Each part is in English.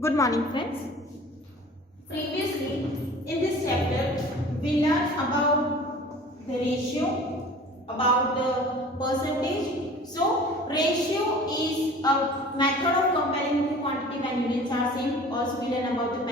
Good morning, friends. Previously, in this chapter, we learned about the ratio, about the percentage. So, ratio is a method of comparing two quantity when units are same. Also, we learn about the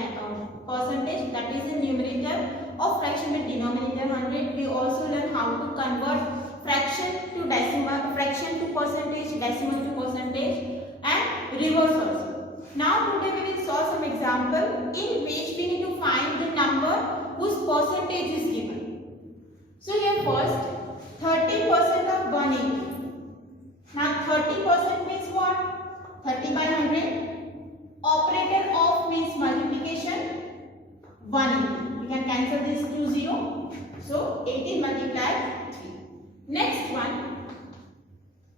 percentage, that is the numerator of fraction with denominator 100. We also learn how to convert fraction to decimal, fraction to percentage, decimal to percentage, and reverse also. Now today we will solve some example in which we need to find the number whose percentage is given. So here first 30% of 180. Now 30% means what? 30 by 100. Operator of means multiplication 180. We can cancel this to 0. So 18 multiplied 3. Next one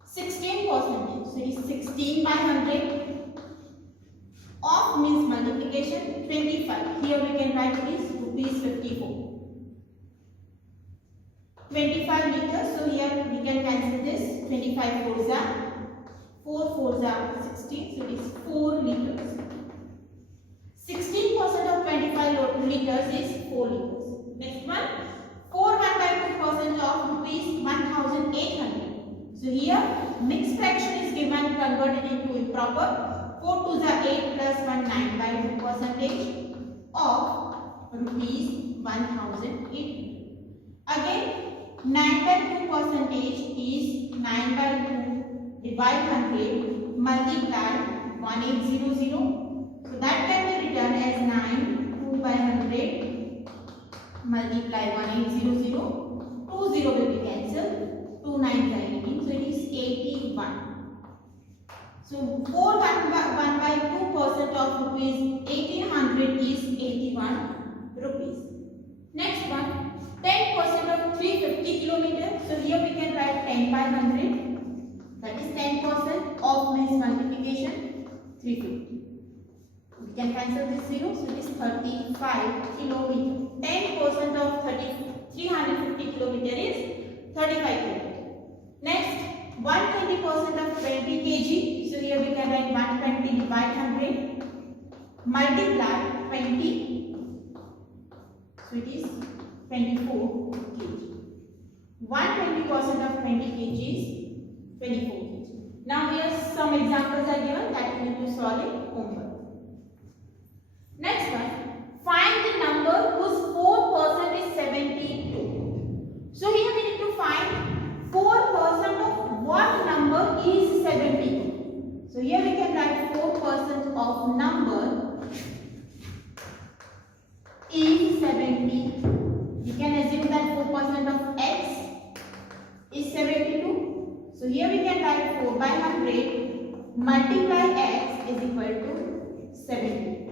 16%. So it is 16 by 100. Of means multiplication 25. Here we can write it is rupees 54. 25 liters. So here we can cancel this. 25 fours are 4 fours are 16. So it is 4 liters. 16% of 25 liters is 4 liters. Next one 4 1 by 2% of rupees 1800. So here mixed fraction is given, converted into improper. 4 2s are 8 plus 1 9 by 2% of rupees 1800. Again 9 by 2% is 9 by 2 divide 100 multiply 1800. So that can be written as 9 2 by 100 multiply 1800. 2 0 will be cancelled. 2 9 are 18. So it is 81. So 4 1 by 2% of rupees 1800 is 81 rupees. Next one 10% of 350 kilometers. So here we can write 10 by 100. That is 10% of means multiplication 350. We can cancel this 0. So it is 35 kilometers. 10% of 350 kilometers is 35 kilometers. Next 120% of 20 kg. So here we can write 120 divide 100 multiply 20. So it is 24 kg. 120% of 20 kg is 24 kg. Now here some examples are given that you need to solve it homework. Next one, find the number whose 4% is 72. So here we need to find 4% of what number is 72. So here we can write 4% of number is 70. We can assume that 4% of x is 72. So here we can write 4 by 100 multiply x is equal to 70.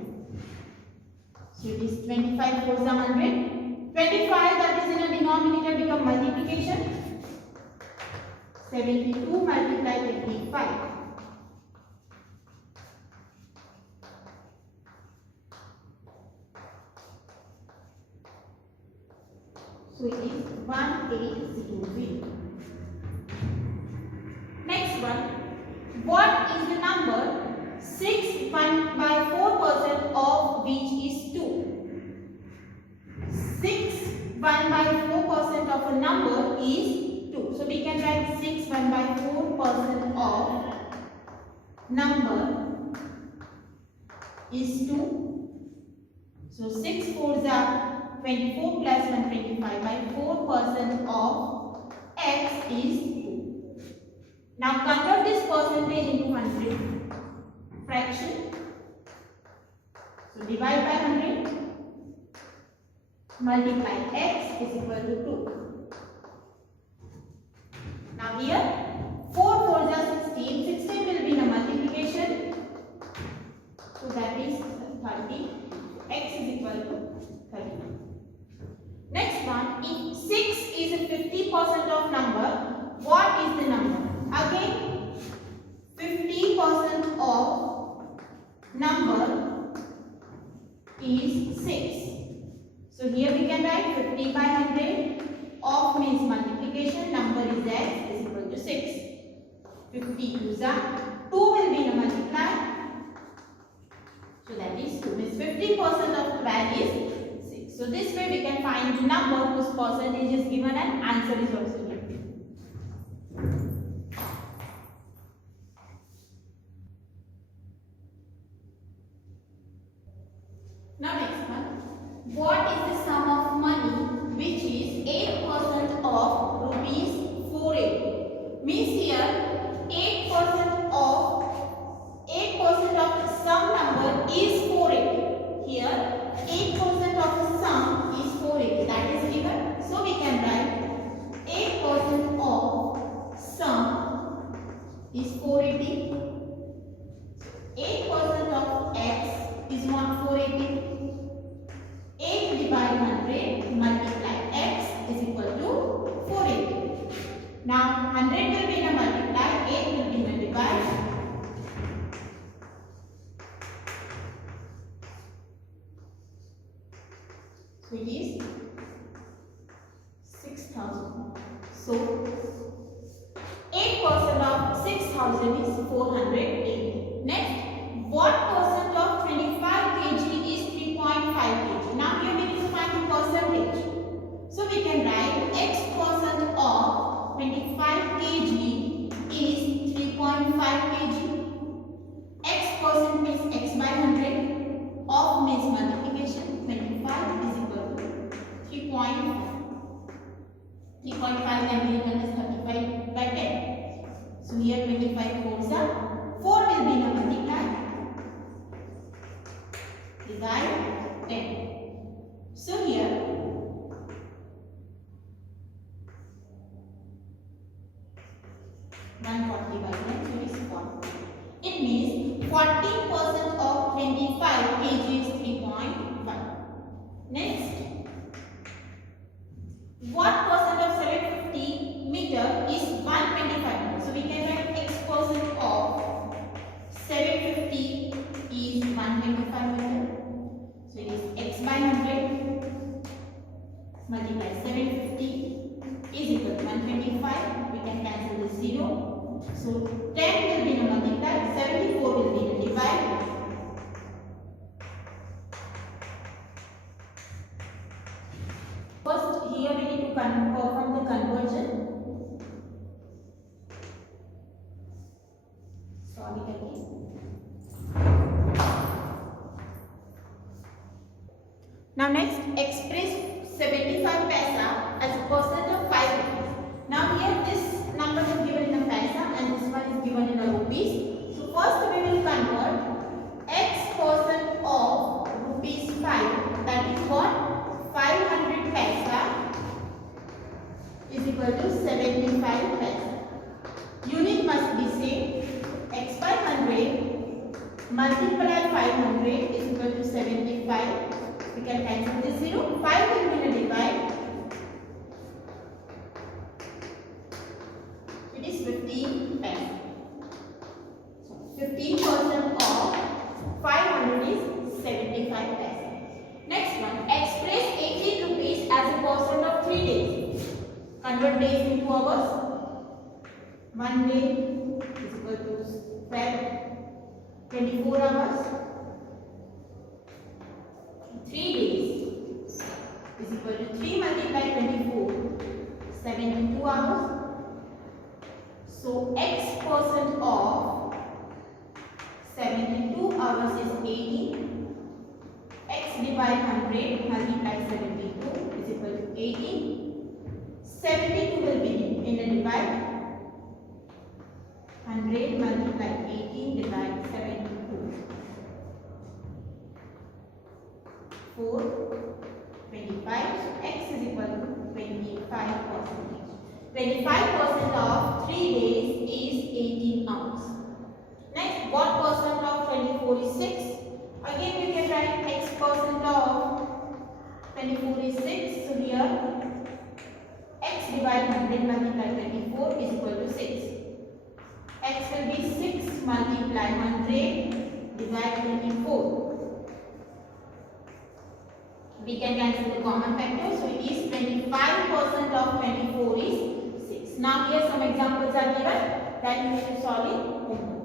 So it is 25 4 is 100. 25 that is in a denominator become multiplication. 72 multiply 25. So it is 1800. Next one. What is the number 6 1 by 4% of which is 2? 6 1 by 4% of a number is 2. So we can write 6 1 by 4% of number is 2. So 6 4s are 24 plus 1 25 by 4% of x is 2. Now convert this percentage into 100 fraction. So divide by 100 multiply x is equal to 2. Now here 4 4s are 16. 16 will be in a multiplication. So that is 30. X is equal to 30. Next one, if 6 is a 50% of number, what is the number? Again 50% of number is 6. So here we can write 50 by 100 of means multiplication, number is x is equal to 6. 50 2s are 2 will be in a multiply. So that is 2. Means 50% of 12 is 6. So this way we can find the number whose percentage is given and answer is also given. Now next one. What is the sum of money which is 8% of rupees 480? Means here 8% of the sum number is 480. Here 8% of the sum is 480. That is given. So we can write 8% of sum is 480. 8% of x is 480. 8 divided 100 multiply x is equal to 480. Now 100 will be in a multiply, 8 will be in a divide. So it is 6,000. So 8% of 6,000 is 480. Next, what percent of 25 kg is 3.5 kg? Now here we need to find the percentage. So we can write x percent of 25 kg is 3.5 kg. X percent means x by 100. Of means multiplication. 25 is equal to 3.5. 3.5 can be written as 35 by 10. So here 25 4s are 4 will be in a multiply. Divide 10. So here 140 by 10, so it is 40. It means 40% of 25 kg is 3.5. Next, what percent of 750 meter is 125? So we can write x percent of 750 is 125 meter. So it is x by 100 multiply 750 is equal to 125. We can cancel the 0. So 10 will be in a multiply, 74 will be in a divide. First here we need to perform the conversion. Sorry again. Now next, express 75 paisa as a percent of 5 rupees. Now here this number is given in a paisa and this one is given in a rupees. So first we will convert x percent of rupees 5, that is what? 500 paisa is equal to 75 paisa. Unit must be same. X by 100 multiply 500 is equal to 75. We can cancel this 0. 5 will be in a divide. It is 15 paisa. 15% of 500 is 75 paisa. Next one, express 18 rupees as a percent of 3 days. Convert days into hours. 1 day is equal to 24 hours. 3 days is equal to 3 multiply 24, 72 hours. So x percent of 72 hours is 80. X divide 100 multiply 72 is equal to 80. 72 will be in a divide. 100 multiply 18 divide 72. 4, 25. So x is equal to 25%. 25% of 3 days is 18 hours. Next, what percent of 24 is 6? Again we can write x percent of 24 is 6. So here x divide 100 multiply 24 is equal to 6. X will be 6 multiply 100 divide 24. We can cancel the common factor. So it is 25% of 24 is 6. Now here some examples are given that you need to solve in homework.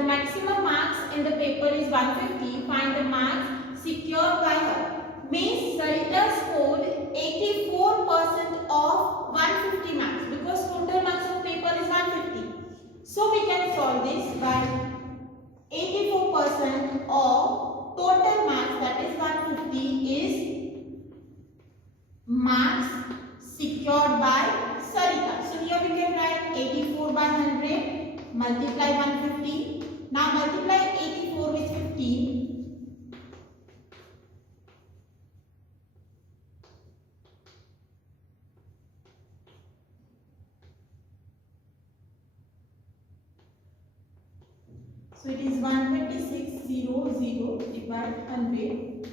the maximum marks in the paper is 150. Find the marks secured by her. Means Sarita scored 84% of 150 marks because total marks of paper is 150. So we can solve this by 84% of total marks, that is 150, is marks secured by Sarita. So here we can write 84 by 100 multiply 150. Now multiply 84 with 15. So it is 126,000 divided 100.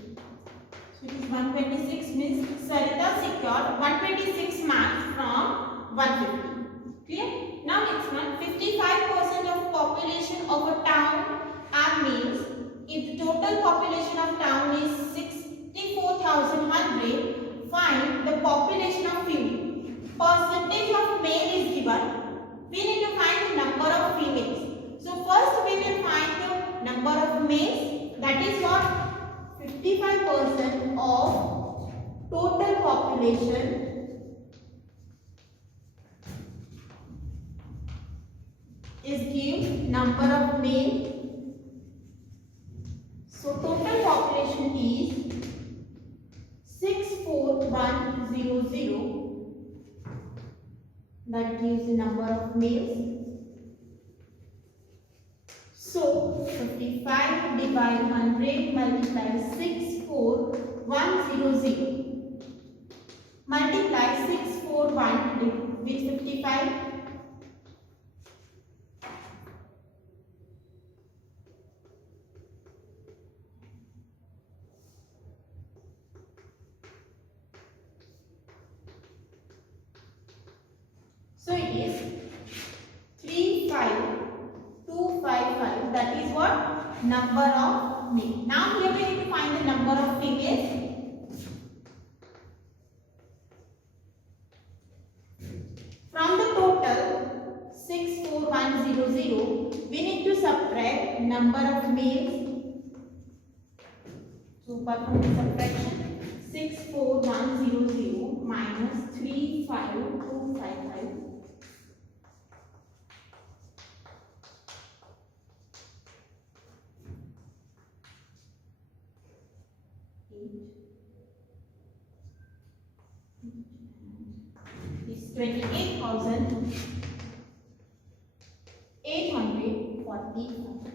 So it is 126 means Sarita secured 126 marks from 150. Clear? Now next one, 55% of population of a town are males. If the total population of town is 64,100, find the population of female. Percentage of male is given. We need to find the number of females. So first we will find the number of males, that is what 55% of total population is give number of male. So total population is 64100, that gives the number of males. So 55 divided 100 multiply 64100. Multiply 641 with 55. So it is 35255. That is what? Number of male. Now here we need to find the number of females. From the total 64100, we need to subtract number of males. So perform the subtraction. 64100 minus 35255. Is 28,845.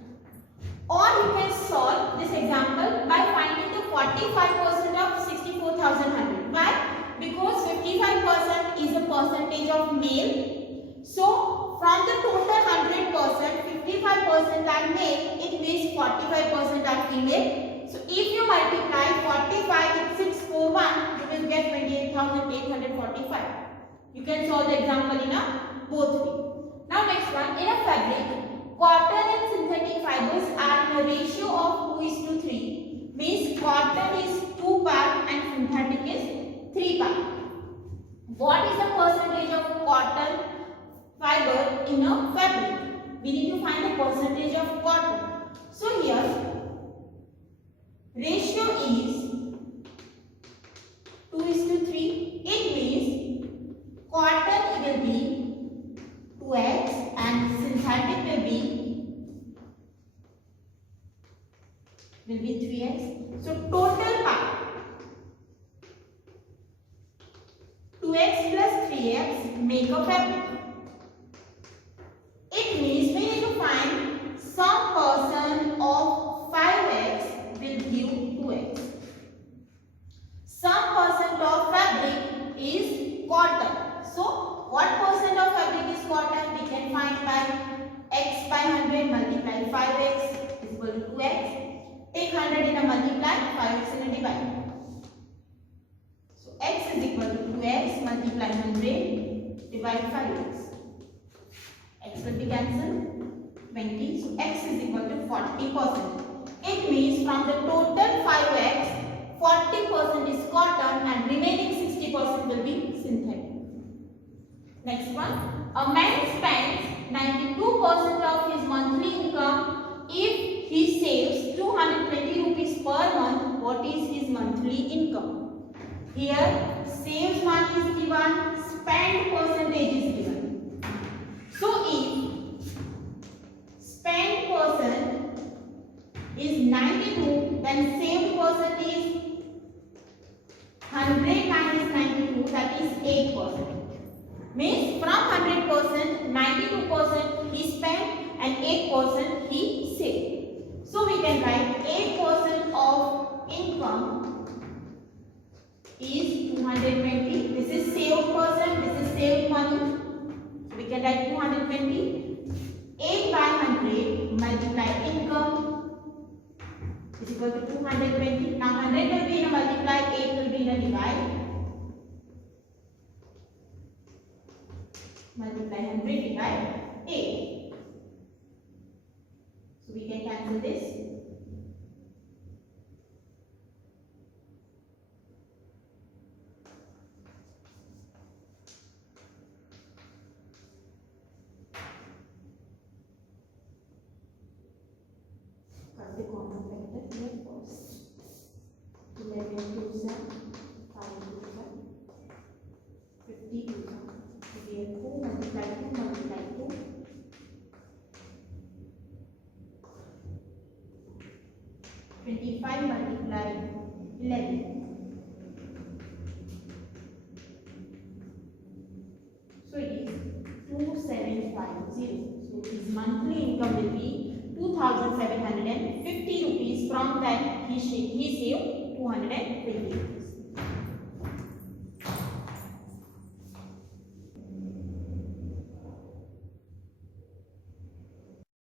Or you can solve this example by finding the 45% of 64,100. Why? Because 55% is a percentage of male. So from the total 100%, 55% are male. It means 45% are female. So if you multiply 45 with 641, you will get 28,845. You can solve the example in a both way. Now next one, in a fabric, cotton and synthetic fibers are in a ratio of 2:3. Means cotton is 2 part and synthetic is 3 part. What is the percentage of cotton fiber in a fabric? We need to find the percentage of cotton. So here ratio is 2:3. It means cotton will be 2x and synthetic will be 3x. So total part 2x plus 3x make a fabric. It means we need to find some percent of 5x will give 2x. Some percent of fabric is cotton. So what percent of fabric is cotton? We can find by x by 100 multiply 5x is equal to 2x. Take 100 in a multiply, 5x in a divide. So x is equal to 2x multiply 100 divide 5x. X will be cancelled 20. So x is equal to 40%. It means from the total 5x, 40% is cotton and remaining 60% will be synthetic. Next one, a man spends 92% of his monthly income Here save money is given, spend percentage is given. So if spend percent is 92, then saved percent is 100 minus 92, that is 8%. Means from 100%, 92% he spent and 8% he saved. So we can write 8% of income is 220. This is saved percent, this is saved money. So we can write 220. 8 by 100 multiply income is equal to 220. Now 100 will be in a multiply, 8 will be in a divide. Multiply 100 divide 8. So we can cancel this. Cut the common factor here first. 11 2 5 2 50 2 here 2 multiply 2 multiply 2. 25 multiply 11. So it is 2750. So his monthly income will be 2750 rupees. From that he saved 220 rupees.